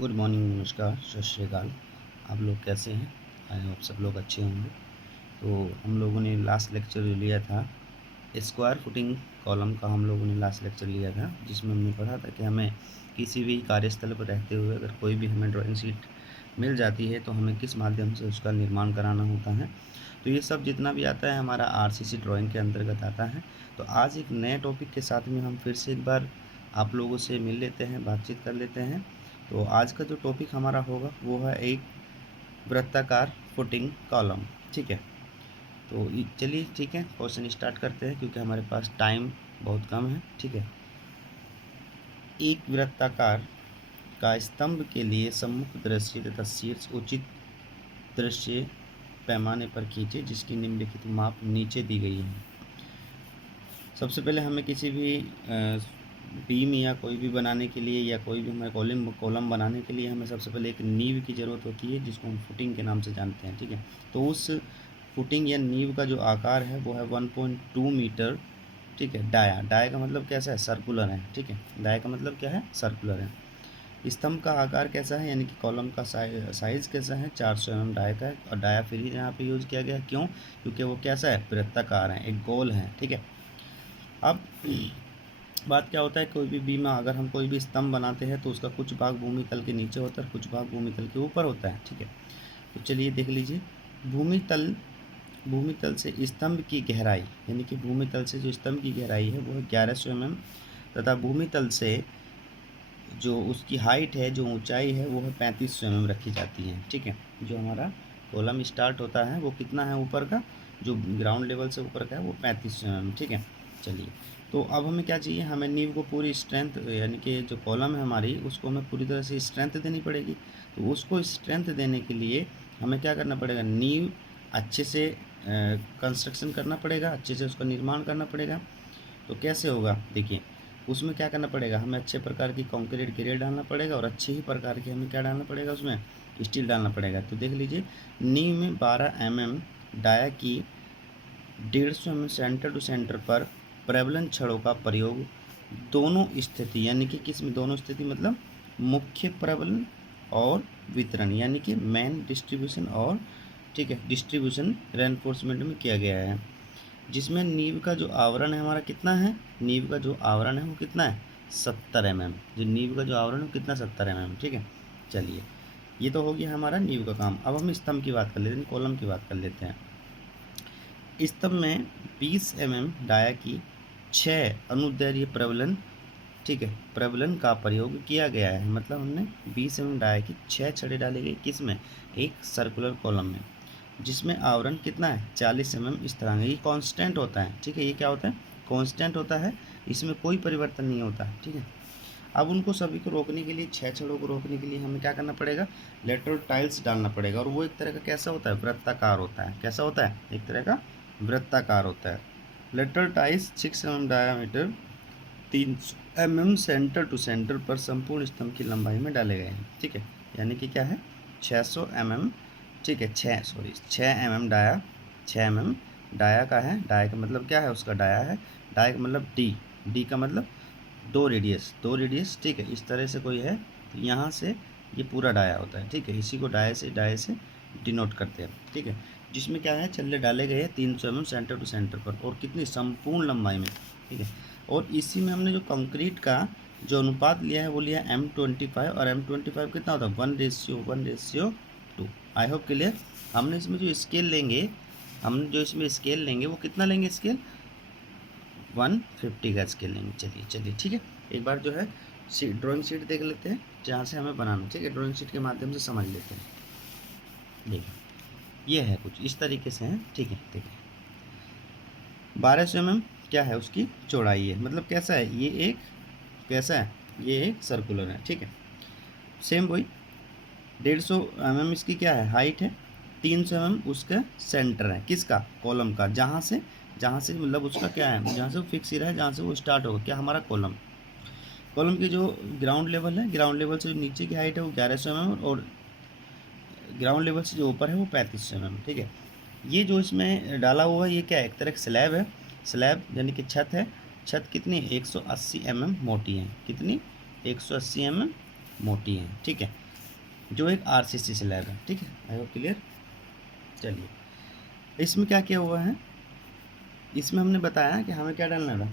Good morning, नमस्कार, सत श्री अकाल। आप लोग कैसे हैं? आई होप सब लोग अच्छे होंगे। तो हम लोगों ने लास्ट लेक्चर लिया था स्क्वायर फुटिंग कॉलम का। हम लोगों ने लास्ट लेक्चर लिया था जिसमें हमने पढ़ा था कि हमें किसी भी कार्यस्थल पर रहते हुए अगर कोई भी हमें ड्राइंग शीट मिल जाती है तो हमें किस माध्यम से उसका निर्माण कराना होता है। तो ये सब जितना भी आता है हमारा आरसीसी ड्राइंग के अंतर्गत आता है। तो आज एक नए टॉपिक के साथ में हम फिर से एक बार आप लोगों से मिल लेते हैं, बातचीत कर लेते हैं। तो आज का जो टॉपिक हमारा होगा वो है एक वृत्ताकार फुटिंग कॉलम। ठीक है, तो चलिए ठीक है, क्वेश्चन स्टार्ट करते हैं क्योंकि हमारे पास टाइम बहुत कम है। ठीक है, एक वृत्ताकार का स्तंभ के लिए सम्मुख दृश्य तथा शीर्ष उचित दृश्य पैमाने पर खींचे जिसकी निम्नलिखित माप नीचे दी गई है। सबसे पहले हमें किसी भी बीम या कोई भी बनाने के लिए या कोई भी हमें कॉलम बनाने के लिए हमें सबसे पहले एक नींव की ज़रूरत होती है जिसको हम फुटिंग के नाम से जानते हैं। ठीक है, तो उस फुटिंग या नींव का जो आकार है वो है 1.2 मीटर। ठीक है, डाया का मतलब कैसा है? सर्कुलर है। ठीक है, डाया का मतलब क्या है? सर्कुलर है। स्तंभ का आकार कैसा है यानी कि कॉलम का साइज़ कैसा है? 400 mm डाया का है। और डाया फिर यहाँ पे यूज़ किया गया है, क्यों? क्योंकि वो कैसा है? वृत्ताकार है, एक गोल है। ठीक है, अब बात क्या होता है, कोई भी बीम में अगर हम कोई भी स्तंभ बनाते हैं तो उसका कुछ भाग भूमि तल के नीचे होता है, कुछ भाग भूमि तल के ऊपर होता है। ठीक है, तो चलिए देख लीजिए। भूमि तल से स्तंभ की गहराई यानी कि भूमि तल से जो स्तंभ की गहराई है वो है 1100 mm तथा भूमि तल से जो उसकी हाइट है, जो ऊंचाई है वो है 3500 mm रखी जाती है। ठीक है, जो हमारा कॉलम स्टार्ट होता है वो कितना है ऊपर का, जो ग्राउंड लेवल से ऊपर का है वो 3500 mm। ठीक है, चलिए तो अब हमें क्या चाहिए, हमें नींव को पूरी स्ट्रेंथ यानी कि जो कॉलम है हमारी उसको हमें पूरी तरह से स्ट्रेंथ देनी पड़ेगी। तो उसको स्ट्रेंथ देने के लिए हमें क्या करना पड़ेगा, नींव अच्छे से कंस्ट्रक्शन करना पड़ेगा, अच्छे से उसका निर्माण करना पड़ेगा। तो कैसे होगा, देखिए उसमें क्या करना पड़ेगा, हमें अच्छे प्रकार की कंक्रीट गिरेल डालना पड़ेगा और अच्छे ही प्रकार की हमें क्या डालना पड़ेगा, उसमें स्टील डालना पड़ेगा। तो देख लीजिए, नींव में 12 mm डाया की 150 mm सेंटर टू सेंटर पर प्रबलन छड़ों का प्रयोग दोनों स्थिति यानी कि किस में, दोनों स्थिति मतलब मुख्य प्रबलन और वितरण यानी कि मेन डिस्ट्रीब्यूशन और ठीक है डिस्ट्रीब्यूशन रेनफोर्समेंट में किया गया है। जिसमें नींव का जो आवरण है हमारा कितना है, नींव का जो आवरण है वो कितना है, 70 mm। जो नींव का जो आवरण है वो कितना, 70 mm। ठीक है, चलिए ये तो हो गया हमारा नींव का काम। अब हम स्तंभ की बात कर लेते हैं, कॉलम की बात कर लेते हैं। स्तंभ में 20 mm डाया की 6 अनुदैर्ध्य प्रबलन, ठीक है, प्रबलन का प्रयोग किया गया है। मतलब हमने 20 mm डाया की 6 छड़े डाले गए किस में, एक सर्कुलर कॉलम में, जिसमें आवरण कितना है, 40 mm स्थिरांक। ये कांस्टेंट होता है। ठीक है, ये क्या होता है, कांस्टेंट होता है, इसमें कोई परिवर्तन नहीं होता है। ठीक है, अब उनको सभी को रोकने के लिए, 6 छड़ों को रोकने के लिए हमें क्या करना पड़ेगा, लेटरल टाइल्स डालना पड़ेगा। और वो एक तरह का कैसा होता है, वृत्ताकार होता है। कैसा होता है, एक तरह का वृत्ताकार होता है। Lateral tiles 6 mm diameter 300 mm centre to centre पर संपूर्ण स्तंभ की लंबाई में डाले गए हैं। ठीक है, यानी कि क्या है, 600 mm। ठीक है, 6 mm डाया, 6 mm डाया का है। डाया का मतलब क्या है, उसका डाया है। डाया का मतलब डी का मतलब दो रेडियस। ठीक है, इस तरह से कोई है तो यहाँ से ये पूरा डाया होता है। ठीक है, इसी को डाया से डिनोट करते हैं। ठीक है, जिसमें क्या है, छल्ले डाले गए हैं 300 mm सेंटर टू सेंटर पर और कितनी, संपूर्ण लंबाई में। ठीक है, और इसी में हमने जो कंक्रीट का जो अनुपात लिया है वो लिया M25। और M25 कितना होता है, 1:1:2। I hope clear. हमने इसमें जो स्केल लेंगे, वो कितना लेंगे, स्केल 150 का स्केल लेंगे। चलिए ठीक है, एक बार जो है ड्राइंग शीट देख लेते हैं जहाँ से हमें बनाना। ठीक है, ड्राइंग शीट के माध्यम से समझ लेते हैं। देखिए ये है कुछ इस तरीके से है। ठीक है, देखिए 1200 mm क्या है, उसकी चौड़ाई है। मतलब कैसा है, ये एक कैसा है, ये एक सर्कुलर है। ठीक है, सेम वही 150 mm इसकी क्या है, हाइट है। 300 mm उसका सेंटर है, किसका, कॉलम का, जहाँ से मतलब उसका क्या है, जहाँ से वो फिक्स ही रहा है, जहाँ से वो स्टार्ट होगा क्या, हमारा कॉलम की जो ग्राउंड लेवल है, ग्राउंड लेवल से जो नीचे की हाइट है वो 1100 mm और ग्राउंड लेवल से जो ऊपर है वो 3500 mm। ठीक है, ये जो इसमें डाला हुआ है ये क्या है, एक तरह का स्लैब है। स्लैब यानी कि छत है। छत कितनी, 180 mm मोटी है। कितनी, 180 mm मोटी है। ठीक है, जो एक आरसीसी स्लैब है, ठीक है। I hope clear. चलिए, इसमें क्या क्या हुआ है, इसमें हमने बताया कि हमें क्या डालना है,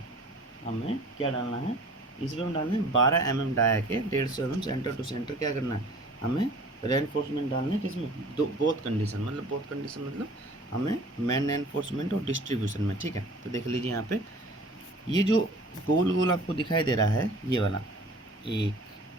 हमें क्या डालना है, इसमें हम डालना है 12 mm डाया के 150 mm सेंटर टू सेंटर क्या करना है, हमें रेनफोर्समेंट डालना है। किसमें, दो बोथ कंडीशन, मतलब बोथ कंडीशन मतलब हमें मेन रेनफोर्समेंट और डिस्ट्रीब्यूशन में, ठीक है। तो देख लीजिए यहाँ पे ये जो गोल गोल आपको दिखाई दे रहा है, ये वाला 1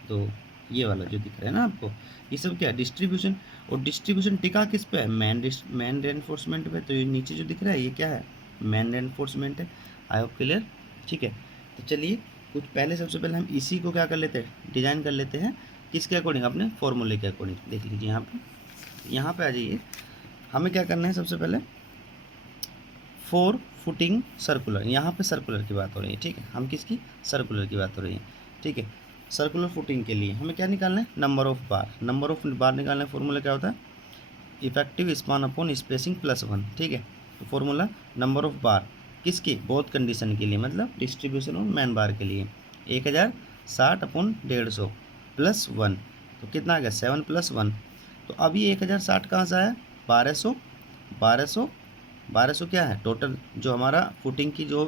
2, ये वाला जो दिख रहा है ना आपको, ये सब क्या है, डिस्ट्रीब्यूशन। और डिस्ट्रीब्यूशन टिका किस पे है, मेन रेनफोर्समेंट पे। तो ये नीचे जो दिख रहा है ये क्या है, मेन रेनफोर्समेंट है। आई होप क्लियर, ठीक है। तो चलिए कुछ पहले, सबसे पहले हम इसी को क्या कर लेते हैं, डिजाइन कर लेते हैं, किसके अकॉर्डिंग, अपने फॉर्मूले के अकॉर्डिंग। देख लीजिए यहाँ पे आ जाइए। हमें क्या करना है, सबसे पहले 4 फुटिंग सर्कुलर, यहाँ पे सर्कुलर की बात हो रही है, ठीक है। हम किसकी, सर्कुलर की बात हो रही है, ठीक है। सर्कुलर फुटिंग के लिए हमें क्या निकालना है, number of bar. Number of बार निकालने का फॉर्मूला क्या होता है, इफेक्टिव स्पान अपॉन स्पेसिंग +1, ठीक है। तो फॉर्मूला नंबर ऑफ बार किसकी, बोथ कंडीशन के लिए, मतलब डिस्ट्रीब्यूशन और मैन बार के लिए 1060 अपॉन 150 +1, तो कितना आ गया 7 + 1। तो अभी 1060 कहाँ से आया, 1200, 1200, 1200 क्या है टोटल, जो हमारा फुटिंग की जो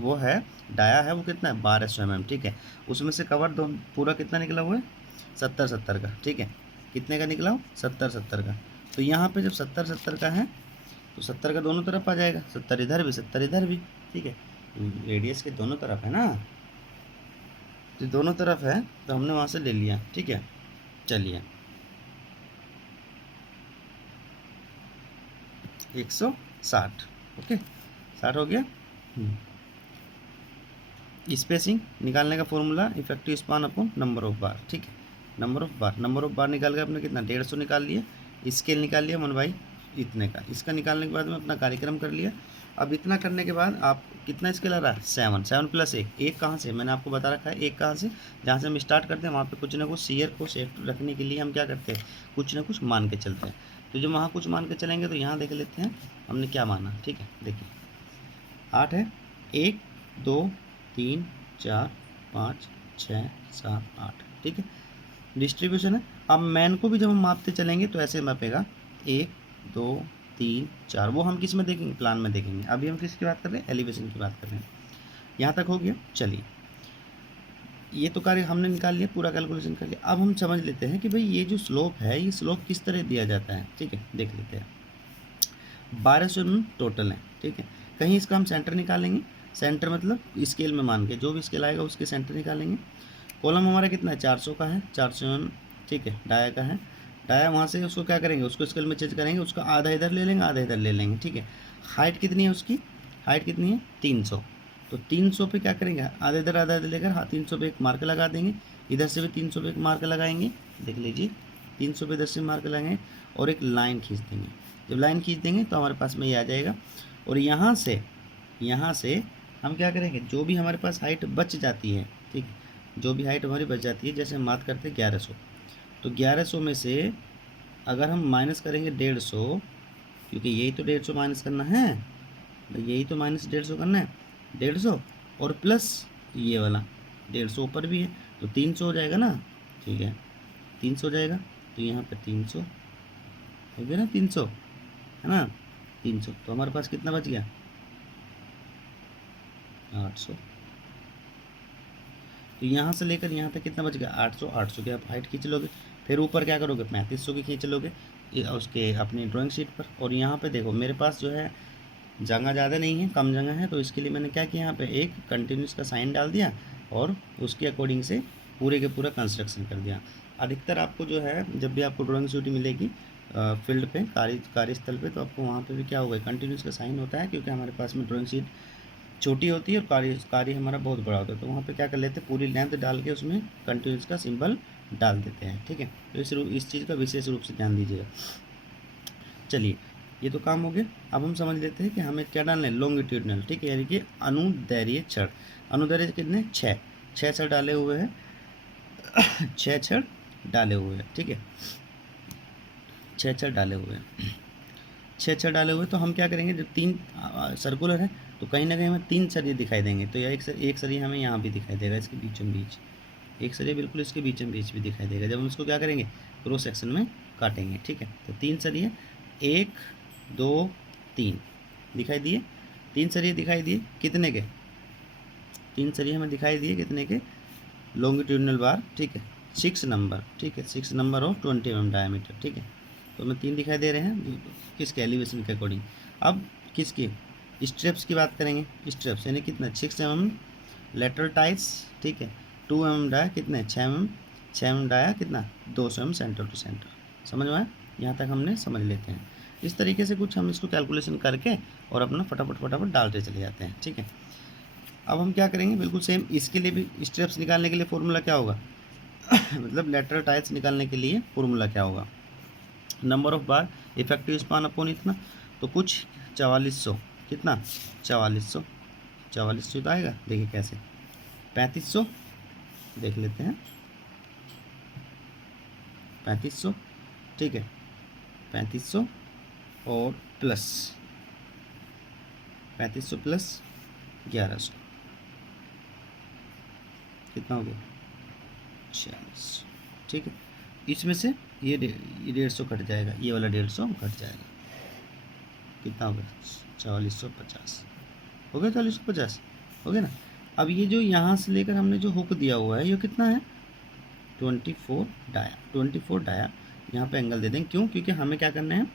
वो है डाया है वो कितना है 1200 mm, ठीक है। उसमें से कवर दो पूरा कितना निकला हुआ है, 70-70 का, ठीक है। कितने का निकला हो, 70-70 का। तो यहाँ पे जब 70-70 का है तो 70 का दोनों तरफ आ जाएगा, 70 इधर भी 70 इधर भी, ठीक है। रेडियस के दोनों तरफ है ना, तो दोनों तरफ है तो हमने वहाँ से ले लिया, ठीक है। चलिए 160, ओके 60 हो गया। स्पेसिंग निकालने का formula effective span upon number of बार, ठीक है। नंबर ऑफ बार निकाल के आपने कितना 150 निकाल लिया, स्केल निकाल लिया 1/, इतने का। इसका निकालने के बाद में अपना कार्यक्रम कर लिया। अब इतना करने के बाद आप कितना स्केल आ रहा है, 7, 7 + 1, एक कहाँ से, मैंने आपको बता रखा है एक कहाँ से, जहाँ से हम स्टार्ट करते हैं वहाँ पे कुछ ना कुछ शेयर को सेफ रखने के लिए हम क्या करते हैं, कुछ ना कुछ मान के चलते हैं। तो जब वहाँ कुछ मान के चलेंगे तो यहाँ देख लेते हैं हमने क्या माना, ठीक है। देखिए 8 है, 1 2 3 4 5 6 7 8, ठीक है। डिस्ट्रीब्यूशन है। अब मैन को भी जब हम मापते चलेंगे तो ऐसे मापेगा 1 2 3 4, वो हम किस में देखेंगे, प्लान में देखेंगे। अभी हम किसकी बात कर रहे हैं, एलिवेशन की बात कर रहे हैं। यहाँ तक हो गया। चलिए ये तो कार्य हमने निकाल लिया, पूरा कैलकुलेशन कर लिया। अब हम समझ लेते हैं कि भाई ये जो स्लोप है, ये स्लोप किस तरह दिया जाता है, ठीक है। देख लेते हैं 1200 टोटल है, ठीक है। कहीं इसका हम सेंटर निकालेंगे, सेंटर मतलब स्केल में मान के जो भी स्केल आएगा उसके सेंटर निकालेंगे। कॉलम हमारा कितना है, 400 का है, 400 mm, ठीक है। डाया का है, डाया वहाँ से उसको क्या करेंगे, उसको स्केल में चेंज करेंगे, उसका आधा इधर ले लेंगे आधा इधर ले लेंगे, ठीक है। हाइट कितनी है उसकी, हाइट कितनी है 300, तो 300 पे क्या करेंगे, आधा इधर लेकर, हाँ 300 पे एक मार्क लगा देंगे। इधर से भी 300 पे एक मार्क लगाएंगे, देख लीजिए 300 पे इधर से मार्क लगाएंगे और एक लाइन खींच देंगे। जब लाइन खींच देंगे तो हमारे पास में ये आ जाएगा। और यहाँ से हम क्या करेंगे, जो भी हमारे पास हाइट बच जाती है, ठीक है, जो भी हाइट हमारी बच जाती है, जैसे हम बात करते हैं 1100, तो 1100 में से अगर हम माइनस करेंगे 150, क्योंकि यही तो 150 माइनस करना है, यही तो माइनस 150 करना है, 150 और प्लस ये वाला 150 ऊपर भी है, तो 300 हो जाएगा ना, ठीक है 300 हो जाएगा। तो यहाँ पर 300 हो गया ना, 300 है ना, 300, तो हमारे पास कितना बच गया 800। तो यहाँ से लेकर यहाँ तक कितना बच गया 800, 800 की आप हाइट खींच लोगे, फिर ऊपर क्या करोगे 3500 की खींच लोगे उसके अपनी ड्राइंग शीट पर। और यहाँ पे देखो मेरे पास जो है जगह ज़्यादा नहीं है, कम जगह है, तो इसके लिए मैंने क्या किया, यहाँ पे एक कंटिन्यूस का साइन डाल दिया और उसके अकॉर्डिंग से पूरे के पूरा कंस्ट्रक्शन कर दिया। अधिकतर आपको जो है जब भी आपको ड्राइंग शीट मिलेगी फील्ड पे, कार्यस्थल पे, तो आपको वहाँ पे भी क्या होगा, कंटिन्यूस का साइन होता है, क्योंकि हमारे पास में ड्राइंग शीट छोटी होती है और कार्य हमारा बहुत बड़ा होता है। तो वहाँ पे क्या कर लेते हैं, पूरी लेंथ डाल के उसमें कंटिन्यूस का सिंबल डाल देते हैं, ठीक है। तो इस चीज़ का विशेष रूप से ध्यान दीजिएगा। चलिए ये तो काम हो गया। अब हम समझ लेते हैं कि हमें क्या डालना है, लॉन्गिट्यूडनल, ठीक है, यानी कि अनुदैर्घ्य छड़। अनुदैर्घ्य कितने, 6 छड़ डाले हुए हैं 6 छड़ डाले हुए हैं, ठीक है, 6 छड़ डाले हुए हैं, 6 छड़ डाले हुए। तो हम क्या करेंगे, जब 3 सर्कुलर है तो कहीं ना कहीं हमें 3 सरिये दिखाई देंगे, तो यह एक सरिया हमें यहाँ भी दिखाई देगा इसके बीचों बीच, एक सरिया बिल्कुल इसके बीच भी दिखाई देगा जब हम इसको क्या करेंगे, क्रॉस सेक्शन में काटेंगे। ठीक है, तो 3 सरिया, 1 2 3 दिखाई दिए, 3 सरिये दिखाई दिए कितने के, 3 सरिये हमें दिखाई दिए कितने के, लॉन्गिट्यूडनल बार। ठीक है, 6 नंबर। ठीक है, 6 नंबर ऑफ 20 mm डायमीटर। ठीक है, तो हमें 3 दिखाई दे रहे हैं किसके, एलिवेशन के अकॉर्डिंग। अब किसकी, स्ट्रेप्स की बात करेंगे। स्ट्रेप्स यानी कितना, 6 mm लेटरल टाइल्स। ठीक है, 2 mm डाया कितने, 6 mm, 6 mm डाया कितना, 200 mm सेंटर टू सेंटर। समझ में आया, यहाँ तक हमने समझ लेते हैं। इस तरीके से कुछ हम इसको कैलकुलेशन करके और अपना फटाफट डालते चले जाते हैं। ठीक है, अब हम क्या करेंगे, बिल्कुल सेम इसके लिए भी स्ट्रेप्स निकालने के लिए फॉर्मूला क्या होगा मतलब लेटरल टाइल्स निकालने के लिए फॉर्मूला क्या होगा, number of bar effective span upon इतना, तो कुछ 4400, कितना 4400, 4400 तो आएगा। देखिए कैसे, 3500 देख लेते हैं, 3500। ठीक है, 3500 और प्लस 3500 प्लस 1100 कितना हो गया, 46। ठीक है, इसमें से ये 150 कट जाएगा, ये वाला 150 कट जाएगा, कितना हो गया, 4450 हो गया, 4450 हो गया ना। अब ये जो यहाँ से लेकर हमने जो हुक दिया हुआ है ये कितना है, 24 डाया, 24 डाया। यहाँ पे एंगल दे दें, क्यों, क्योंकि हमें क्या करना है,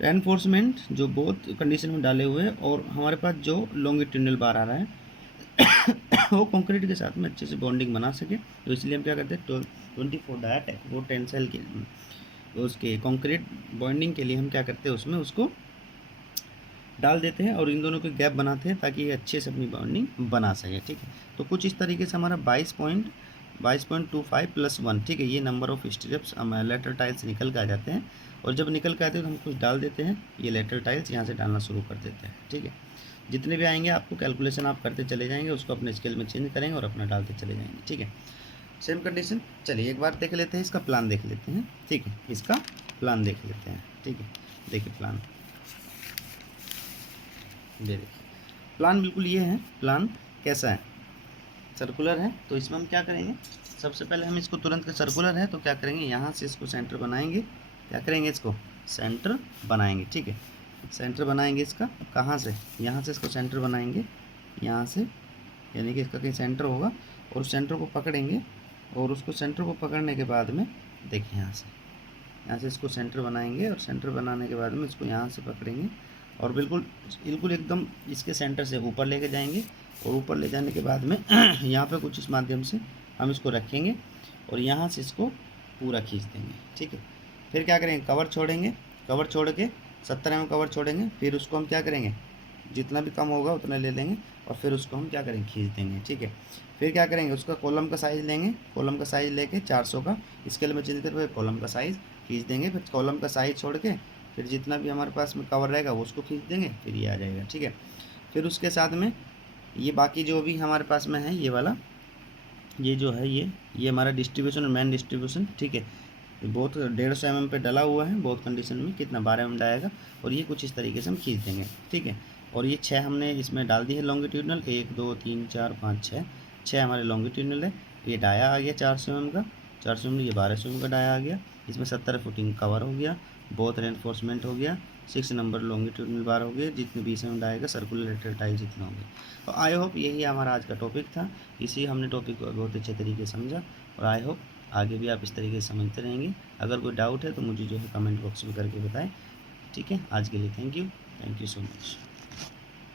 रेनफोर्समेंट जो बहुत कंडीशन में डाले हुए हैं और हमारे पास जो लॉन्गिट्यूडनल बार आ रहा है वो कंक्रीट के साथ में अच्छे से बॉन्डिंग बना सके, तो इसलिए हम क्या करते हैं, 24 डाया वो टेंसाइल के उसके कंक्रीट बॉन्डिंग के लिए हम क्या करते हैं, उसमें उसको डाल देते हैं और इन दोनों के गैप बनाते हैं ताकि ये अच्छे से अपनी बॉन्डिंग बना सके। ठीक है, तो कुछ इस तरीके से हमारा 22.25 प्लस 1। ठीक है, ये number of strips lateral tiles निकल के आ जाते हैं और जब निकल के आते हैं तो हम कुछ डाल देते हैं, ये लेटरल टाइल्स यहाँ से डालना शुरू कर देते हैं। ठीक है, जितने भी आएंगे आपको कैलकुलेशन आप करते चले जाएंगे, उसको अपने स्केल में चेंज करेंगे और अपना डालते चले जाएंगे। ठीक है, सेम कंडीशन। चलिए एक बार देख लेते हैं, इसका प्लान देख लेते हैं। ठीक है, इसका प्लान देख लेते हैं। ठीक है, देखिए प्लान, ये देखिए प्लान बिल्कुल ये है। प्लान कैसा है, सर्कुलर है, तो इसमें हम क्या करेंगे, सबसे पहले हम इसको तुरंत का सर्कुलर है तो क्या करेंगे, यहाँ से इसको सेंटर बनाएंगे, क्या करेंगे, इसको सेंटर बनाएंगे। ठीक है, सेंटर बनाएंगे इसका, कहाँ से, यहाँ से इसको सेंटर बनाएंगे, यहाँ से, यानी कि इसका कहीं सेंटर होगा और उस सेंटर को पकड़ेंगे और उसको सेंटर को पकड़ने के बाद में देखिए यहाँ से इसको सेंटर बनाएंगे और सेंटर बनाने के बाद में इसको यहाँ से पकड़ेंगे और बिल्कुल बिल्कुल एकदम इसके सेंटर से ऊपर लेके जाएंगे और ऊपर ले जाने के बाद में यहाँ पे कुछ इस माध्यम से हम इसको रखेंगे और यहाँ से इसको पूरा खींच देंगे। ठीक है, फिर क्या करेंगे, कवर छोड़ेंगे, कवर छोड़ के 70 mm कवर छोड़ेंगे, फिर उसको हम क्या करेंगे, जितना भी कम होगा उतना ले लेंगे और फिर उसको हम क्या करेंगे, खींच देंगे। ठीक है, फिर क्या करेंगे, उसका कॉलम का साइज़ लेंगे, कॉलम का साइज़ लेके 400 का स्केल में चेंज करके कॉलम का साइज़ खींच देंगे, फिर कॉलम का साइज़ छोड़ के फिर जितना भी हमारे पास में कवर रहेगा वो उसको खींच देंगे, फिर ये आ जाएगा। ठीक है, फिर उसके साथ में ये बाकी जो भी हमारे पास में है, ये वाला ये जो है ये हमारा डिस्ट्रीब्यूशन, मेन डिस्ट्रीब्यूशन। ठीक है, बहुत 150 mm पे डला हुआ है, बहुत कंडीशन में कितना 12 mm आएगा और ये कुछ इस तरीके से हम खींच देंगे। ठीक है, और ये 6 हमने इसमें डाल दी है लॉन्गिट्यूडनल, 1 2 3 4 5 6 हमारे लॉन्गिट्यूडनल है। ये डाया आ गया 400 mm का, 400 mm, ये 1200 mm का डाया आ गया, इसमें 70 फुटिंग कवर हो गया, बहुत रेनफोर्समेंट हो गया, 6 नंबर लॉन्गिट्यूडनल बार हो गए, जितने 20 mm आएगा सर्कुलर लेटरल टाइल जितना हो गया। तो आई होप यही हमारा आज का टॉपिक था, इसी हमने टॉपिक को बहुत अच्छे तरीके से समझा और आई होप आगे भी आप इस तरीके से समझते रहेंगे। अगर कोई डाउट है तो मुझे जो है कमेंट बॉक्स में करके बताएं। ठीक है, आज के लिए थैंक यू सो मच।